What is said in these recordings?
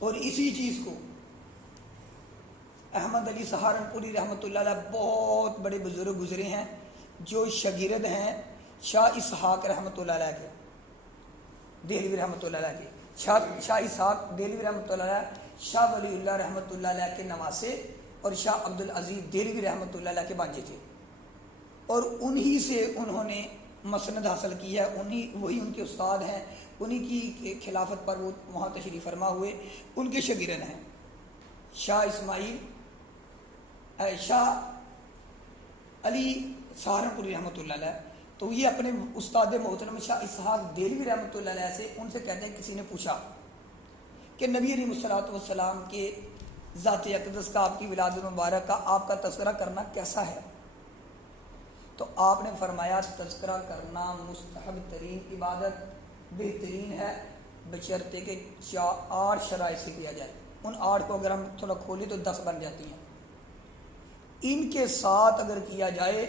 اور اسی چیز کو احمد علی سہارنپوری رحمۃ اللہ علیہ بہت بڑے بزرگ گزرے ہیں جو شاگرد ہیں شاہ اسحاق رحمۃ اللہ علیہ کے، دہلوی رحمۃ اللہ علیہ کے، شاہ اسحاق دہلوی رحمۃ اللہ علیہ شاہ ولی اللہ رحمۃ اللہ علیہ کے نواسے اور شاہ عبد العزیز دہلوی رحمۃ اللہ علیہ کے بانجے تھے، اور انہی سے انہوں نے مسند حاصل کی ہے، وہی ان کے استاد ہیں، انہی کی خلافت پر وہ وہاں تشریف فرما ہوئے، ان کے شاگرد ہیں شاہ علی سہارنپوری رحمۃ اللہ علیہ۔ تو یہ اپنے استاد محترم شاہ اسحاق دہلوی رحمۃ اللہ علیہ سے ان سے کہتے ہیں، کسی نے پوچھا کہ نبی علیہ الصلوۃ والسلام کے ذات اقدس کا، آپ کی ولادت مبارک کا آپ کا تذکرہ کرنا کیسا ہے؟ تو آپ نے فرمایا تذکرہ کرنا مستحب ترین عبادت بہترین ہے، بشرطے کہ 8 شرائط سے کیا جائے۔ ان 8 کو اگر ہم تھوڑا کھولیں تو 10 بن جاتی ہیں۔ ان کے ساتھ اگر کیا جائے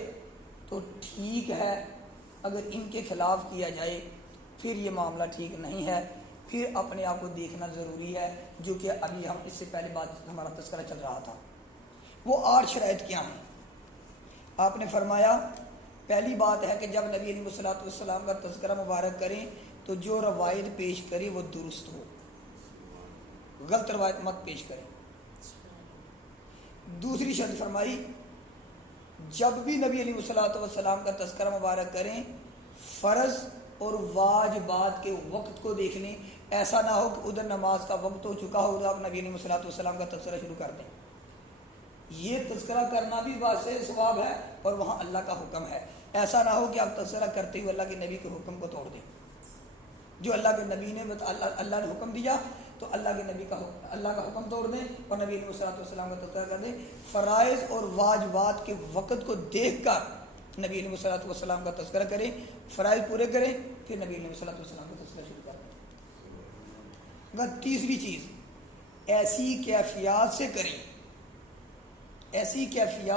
تو ٹھیک ہے، اگر ان کے خلاف کیا جائے پھر یہ معاملہ ٹھیک نہیں ہے، پھر اپنے آپ کو دیکھنا ضروری ہے، جو کہ ابھی ہم اس سے پہلے بات ہمارا تذکرہ چل رہا تھا۔ وہ 8 شرائط کیا ہیں؟ آپ نے فرمایا پہلی بات ہے کہ جب نبی علیہ الصلوۃ والسلام کا تذکرہ مبارک کریں تو جو روایت پیش کرے وہ درست ہو، غلط روایت مت پیش کریں۔ دوسری شرط فرمائی جب بھی نبی علیہ الصلوۃ والسلام کا تذکرہ مبارک کریں فرض اور واجبات کے وقت کو دیکھ لیں، ایسا نہ ہو کہ ادھر نماز کا وقت ہو چکا ہو تو آپ نبی علیہ الصلوۃ والسلام کا تذکرہ شروع کر دیں۔ یہ تذکرہ کرنا بھی باعث ثواب ہے اور وہاں اللہ کا حکم ہے، ایسا نہ ہو کہ آپ تذکرہ کرتے ہوئے اللہ کے نبی کے حکم کو توڑ دیں۔ جو اللہ کے نبی نے اللہ نے حکم دیا تو اللہ کا حکم توڑ دیں اور نبی علیہ السلام کا تذکرہ کر دیں۔ فرائض اور واجبات کے وقت کو دیکھ کر نبی علیہ السلام کا تذکرہ کریں، فرائض پورے کریں، پھر نبی علیہ السلام کا تذکرہ شروع کر دیں۔ تیسری چیز ایسی کیفیات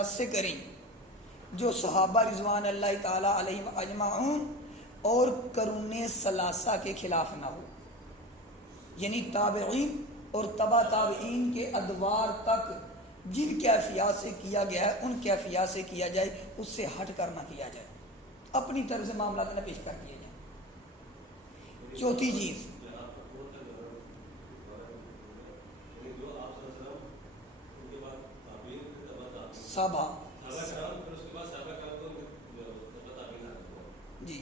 سے کریں جو صحابہ رضوان اللہ تعالی علیہم اجمعون اور قرون ثلاثہ کے خلاف نہ ہو، یعنی تابعین اور تبع تابعین کے ادوار تک جن کیفیات سے کیا گیا ہے ان کیفیات سے کیا جائے، اس سے ہٹ کر نہ کیا جائے، اپنی طرف سے معاملات نہ پیش کر دیے جائیں۔ چوتھی چیز صحابہ جی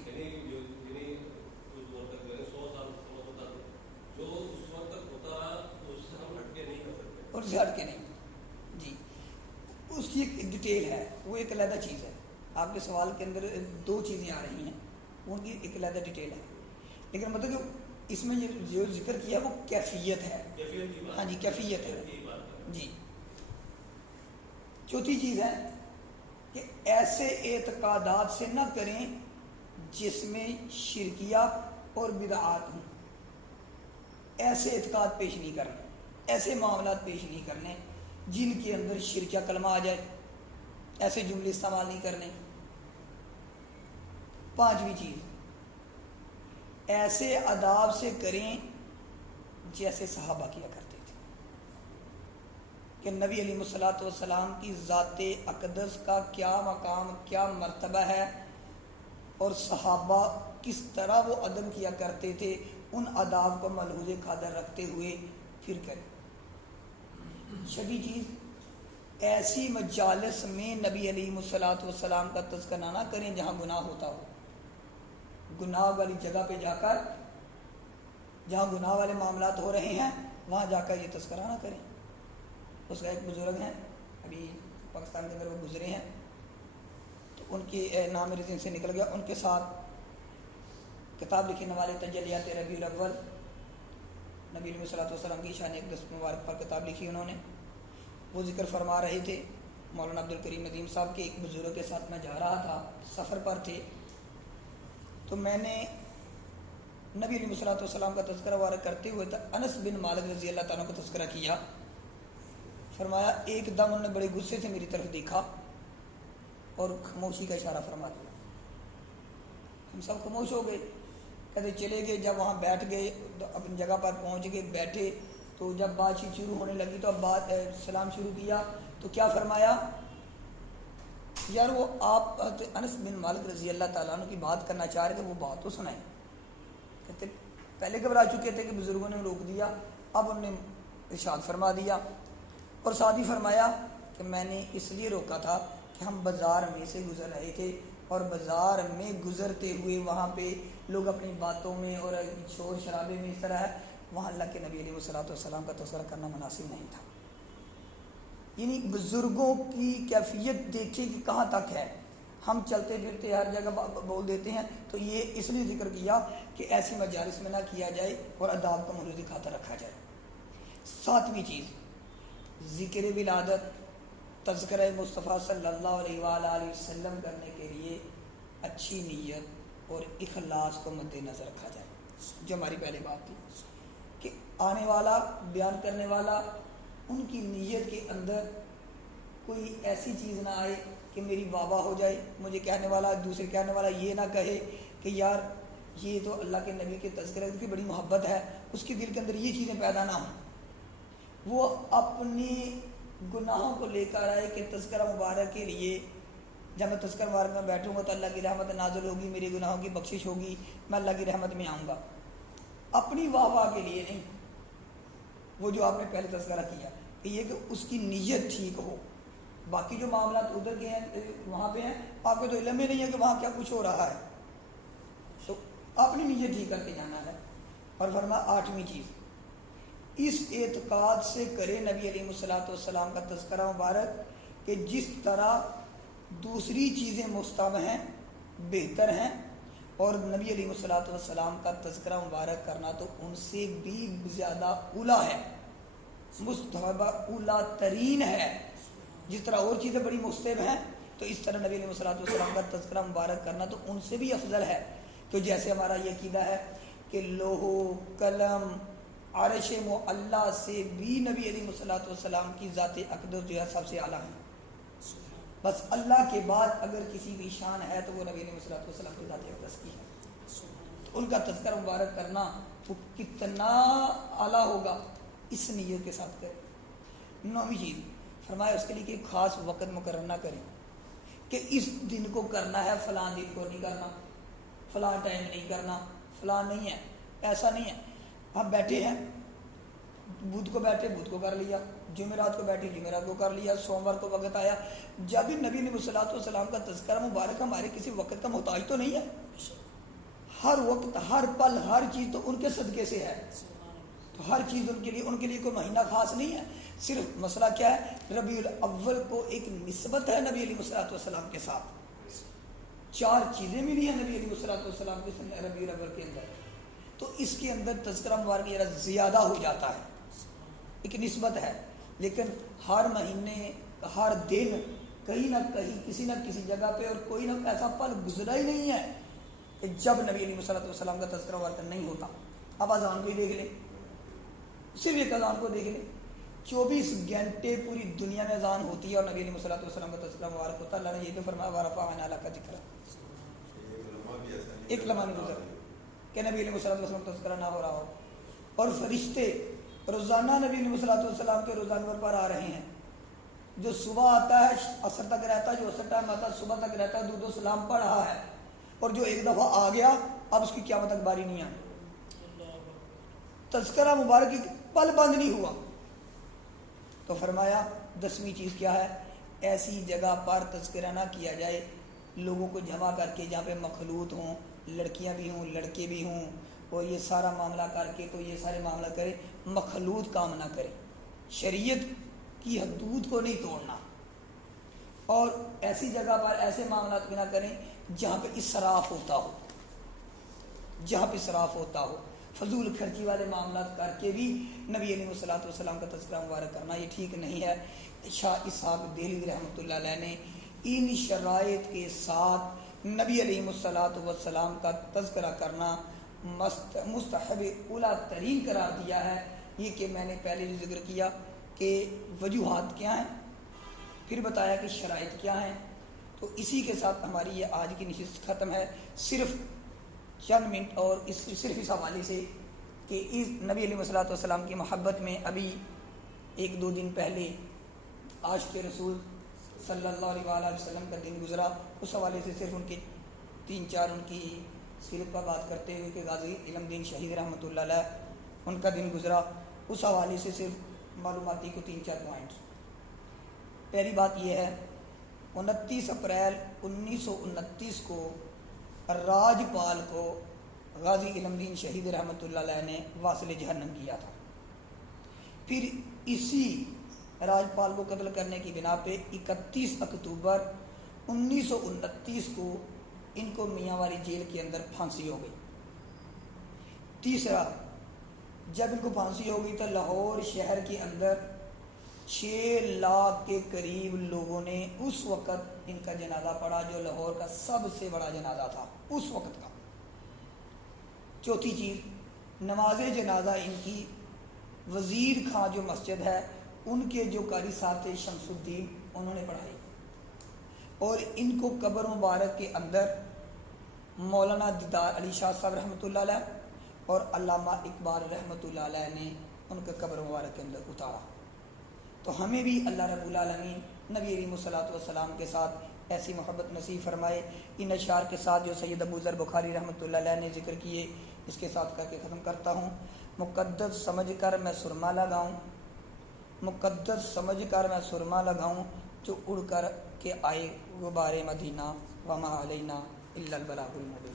اور سے ہٹ کے نہیں جی، اس کی ایک ڈیٹیل ہے، وہ ایک علیحدہ چیز ہے۔ آپ کے سوال کے اندر 2 چیزیں آ رہی ہیں، ان کی ایک علیحدہ ڈیٹیل ہے، لیکن مطلب کہ اس میں یہ جو ذکر کیا وہ کیفیت ہے، ہاں جی کیفیت ہے جی۔ چوتھی چیز ہے کہ ایسے اعتقادات سے نہ کریں جس میں شرکیہ اور بدعات ہوں، ایسے اعتقاد پیش نہیں کرنے، ایسے معاملات پیش نہیں کرنے جن کے اندر شرکیہ کلمہ آ جائے، ایسے جملے استعمال نہیں کرنے۔ پانچویں چیز ایسے آداب سے کریں جیسے صحابہ کیا کرتے تھے، کہ نبی علیہ الصلوۃ والسلام کی ذات اقدس کا کیا مقام کیا مرتبہ ہے اور صحابہ کس طرح وہ ادب کیا کرتے تھے، ان آداب کو ملحوظ خاطر رکھتے ہوئے پھر کریں۔ چھٹی چیز ایسی مجالس میں نبی علیہ الصلوۃ والسلام کا تذکرہ نہ کریں جہاں گناہ ہوتا ہو، گناہ والی جگہ پہ جا کر، جہاں گناہ والے معاملات ہو رہے ہیں وہاں جا کر یہ تذکرہ نہ کریں۔ اس کا ایک بزرگ ہیں ابھی پاکستان کے اندر وہ گزرے ہیں، تو ان کی نام میرے ذہن سے نکل گیا، ان کے ساتھ کتاب لکھنے والے تجلیات ربیع الاول نبی علیہ الصلوۃ والسلام کی شان اقدس مبارک پر کتاب لکھی انہوں نے، وہ ذکر فرما رہے تھے مولانا عبد الکریم ندیم صاحب کے ایک بزرگ کے ساتھ میں جا رہا تھا، سفر پر تھے، تو میں نے نبی علیہ الصلوۃ والسلام کا تذکرہ وارد کرتے ہوئے انس بن مالک رضی اللہ تعالیٰ کا تذکرہ کیا، فرمایا ایک دم انہوں نے بڑے غصے سے میری طرف دیکھا اور خاموشی کا اشارہ فرما دیا، ہم سب خاموش ہو گئے، کہتے چلے گئے، جب وہاں بیٹھ گئے اپنی جگہ پر پہنچ گئے بیٹھے تو جب بات چیت شروع ہونے لگی تو اب سلام شروع کیا تو کیا فرمایا، یار وہ آپ انس بن مالک رضی اللہ تعالیٰ عنہ کی بات کرنا چاہ رہے تھے، وہ بات تو سنائیں. کہتے پہلے گھبرا چکے تھے کہ بزرگوں نے روک دیا، اب انہوں نے ارشاد فرما دیا. اور ساتھ ہی فرمایا کہ میں نے اس لیے روکا تھا کہ ہم بازار میں سے گزر رہے تھے، اور بازار میں گزرتے ہوئے وہاں پہ لوگ اپنی باتوں میں اور شور شرابے میں اس طرح ہے، وہاں اللہ کے نبی علیہ السلام کا تذکرہ کرنا مناسب نہیں تھا. یعنی بزرگوں کی کیفیت دیکھیں کہ کہاں تک ہے. ہم چلتے پھرتے ہر جگہ بول دیتے ہیں، تو یہ اس لیے ذکر کیا کہ ایسی مجالس میں نہ کیا جائے اور آداب کا مروری خاطر رکھا جائے. 7ویں چیز ذکر ولادت، تذکرہ مصطفیٰ صلی اللہ علیہ وآلہ وسلم کرنے کے لیے اچھی نیت اور اخلاص کو مد نظر رکھا جائے. جو ہماری پہلے بات تھی کہ آنے والا بیان کرنے والا ان کی نیت کے اندر کوئی ایسی چیز نہ آئے کہ میری واہ واہ ہو جائے، مجھے کہنے والا دوسرے کہنے والا یہ نہ کہے کہ یار یہ تو اللہ کے نبی کے تذکرے کی بڑی محبت ہے، اس کے دل کے اندر یہ چیزیں پیدا نہ ہوں. وہ اپنی گناہوں کو لے کر آئے کہ تذکرہ مبارک کے لیے جب میں تذکرہ مبارک میں بیٹھوں گا تو اللہ کی رحمت نازل ہوگی، میرے گناہوں کی بخشش ہوگی، میں اللہ کی رحمت میں آؤں گا. اپنی واہ واہ کے لیے نہیں، وہ جو آپ نے پہلے تذکرہ کیا کہ یہ کہ اس کی نیت ٹھیک ہو. باقی جو معاملات ادھر کے ہیں وہاں پہ ہیں، آپ کو تو علم ہی نہیں ہے کہ وہاں کیا کچھ ہو رہا ہے، تو اپنی نیت ٹھیک کر کے جانا ہے. اور فرمایا 8ویں چیز اس اعتقاد سے کرے نبی علیہ السلام کا تذکرہ مبارک کہ جس طرح دوسری چیزیں مستحب ہیں، بہتر ہیں، اور نبی علیہ السلام کا تذکرہ مبارک کرنا تو ان سے بھی زیادہ اولیٰ ہے، مستحب اولیٰ ترین ہے. جس طرح اور چیزیں بڑی مستحب ہیں تو اس طرح نبی علیہ السلام کا تذکرہ مبارک کرنا تو ان سے بھی افضل ہے. تو جیسے ہمارا یہ عقیدہ ہے کہ لوح و قلم عرش معلیٰ سے بھی نبی علیہ السلام کی ذات اقدس جو ہے سب سے اعلیٰ ہے. بس اللہ کے بعد اگر کسی کی شان ہے تو وہ نبی علیہ السلام کی ذات اقدس کی ہے. تو ان کا تذکرہ مبارک کرنا وہ کتنا اعلیٰ ہوگا، اس نیت کے ساتھ کریں. 9ویں چیز فرمایا اس کے لیے کہ خاص وقت مقرر نہ کریں کہ اس دن کو کرنا ہے، فلاں دن کو نہیں کرنا، فلاں ٹائم نہیں کرنا، فلاں نہیں ہے، ایسا نہیں ہے. ہم بیٹھے ہیں، بدھ کو بیٹھے بدھ کو کر لیا، جمعرات کو بیٹھے جمعرات کو کر لیا، سوموار کو وقت آیا. جب بھی نبی علیہ السلام کا تذکرہ مبارک ہمارے کسی وقت کا محتاج تو نہیں ہے، ہر وقت ہر پل ہر چیز تو ان کے صدقے سے ہے. تو ہر چیز ان کے لیے کوئی مہینہ خاص نہیں ہے. صرف مسئلہ کیا ہے، ربیع الاول کو ایک نسبت ہے نبی علیہ السلام کے ساتھ. 4 چیزیں ملی ہیں نبی علیہ السلام کے ربیع الاول کے اندر، تو اس کے اندر تذکرہ مبارک ذرا زیادہ ہو جاتا ہے، ایک نسبت ہے. لیکن ہر مہینے ہر دن کہیں نہ کہیں کسی نہ کسی جگہ پہ اور کوئی نہ ایسا پل گزرا ہی نہیں ہے کہ جب نبی علیہ السلام کا تذکرہ مبارک نہیں ہوتا. اب اذان کو ہی دیکھ لیں، صرف ایک اذان کو دیکھ لیں، 24 گھنٹے پوری دنیا میں اذان ہوتی ہے اور نبی علیہ السلام کا تذکرہ مبارک ہوتا ہے. اللہ نے یہ تو فرمایا وَرَفَعْنَا لَكَ ذِكْرَكَ، ایک لمحہ نہیں گزرا کہ نبی علیہ السلام کا تذکرہ نہ ہو رہا ہو. اور فرشتے روزانہ نبی علیہ السلام کے روزانہ پر آ رہے ہیں. جو صبح آتا ہے عصر تک رہتا ہے، جو عصر ٹائم آتا ہے صبح تک رہتا ہے، درود و سلام پڑھ رہا ہے. اور جو ایک دفعہ آ گیا اب اس کی قیامت تک باری نہیں آئی. تذکرہ مبارک کی پل بند نہیں ہوا. تو فرمایا 10ویں چیز کیا ہے، ایسی جگہ پر تذکرہ نہ کیا جائے لوگوں کو جمع کر کے جہاں پہ مخلوط ہوں، لڑکیاں بھی ہوں لڑکے بھی ہوں، اور یہ سارا معاملہ کر کے تو یہ سارے معاملہ کرے، مخلوط کام نہ کرے، شریعت کی حدود کو نہیں توڑنا. اور ایسی جگہ پر ایسے معاملات بھی نہ کریں جہاں پہ اسراف ہوتا ہو، جہاں پہ اسراف ہوتا ہو. فضول خرچی والے معاملات کر کے بھی نبی علیہ السلام کا تذکرہ مبارک کرنا یہ ٹھیک نہیں ہے. شاہ اسحاق دہلوی رحمۃ اللہ علیہ نے ان شرائط کے ساتھ نبی علیہ السلام کا تذکرہ کرنا مستحب اولیٰ ترین قرار دیا ہے. یہ کہ میں نے پہلے بھی ذکر کیا کہ وجوہات کیا ہیں، پھر بتایا کہ شرائط کیا ہیں. تو اسی کے ساتھ ہماری یہ آج کی نشست ختم ہے. صرف چند منٹ اور صرف اس حوالے سے کہ اس نبی علیہ الصلوۃ والسلام کی محبت میں ابھی 1-2 دن پہلے عاشق رسول صلی اللہ علیہ وآلہ وسلم کا دن گزرا. اس حوالے سے صرف ان کے 3-4 ان کی سیرت پر بات کرتے ہوئے کہ غازی علم دین شہید رحمۃ اللہ علیہ ان کا دن گزرا. اس حوالے سے صرف معلوماتی کو 3-4 پوائنٹس. پہلی بات یہ ہے 29 اپریل 1929 کو راجپال کو غازی علم دین شہید رحمۃ اللہ علیہ نے واصل جہنم کیا تھا. پھر اسی راجپال کو قتل کرنے کی بنا پہ 31 اکتوبر 1929 کو ان کو میاں والی جیل کے اندر پھانسی ہو گئی. تیسرا، جب ان کو پھانسی ہو گئی تو لاہور شہر کے اندر 6 لاکھ کے قریب لوگوں نے اس وقت ان کا جنازہ پڑھا، جو لاہور کا سب سے بڑا جنازہ تھا اس وقت کا. چوتھی چیز، نماز جنازہ ان کی وزیر خان جو مسجد ہے ان کے جو قاری صاحب تھے شمس الدین، انہوں نے پڑھائی. اور ان کو قبر مبارک کے اندر مولانا دیدار علی شاہ صاحب رحمۃ اللہ علیہ اور علامہ اقبال رحمۃ اللہ علیہ نے ان کے قبر مبارک کے اندر اتارا. تو ہمیں بھی اللہ رب العالمین نبی علیہ الصلوۃ والسلام کے ساتھ ایسی محبت نصیب فرمائے. ان اشعار کے ساتھ جو سید ابو ذر بخاری رحمۃ اللہ علیہ نے ذکر کیے اس کے ساتھ کر کے ختم کرتا ہوں. مقدس سمجھ کر میں سرما لگاؤں، مقدس سمجھ کر میں سرما لگاؤں، جو اڑ کر کے آئے غبار مدینہ، وما علینا الا البلاغ المبین.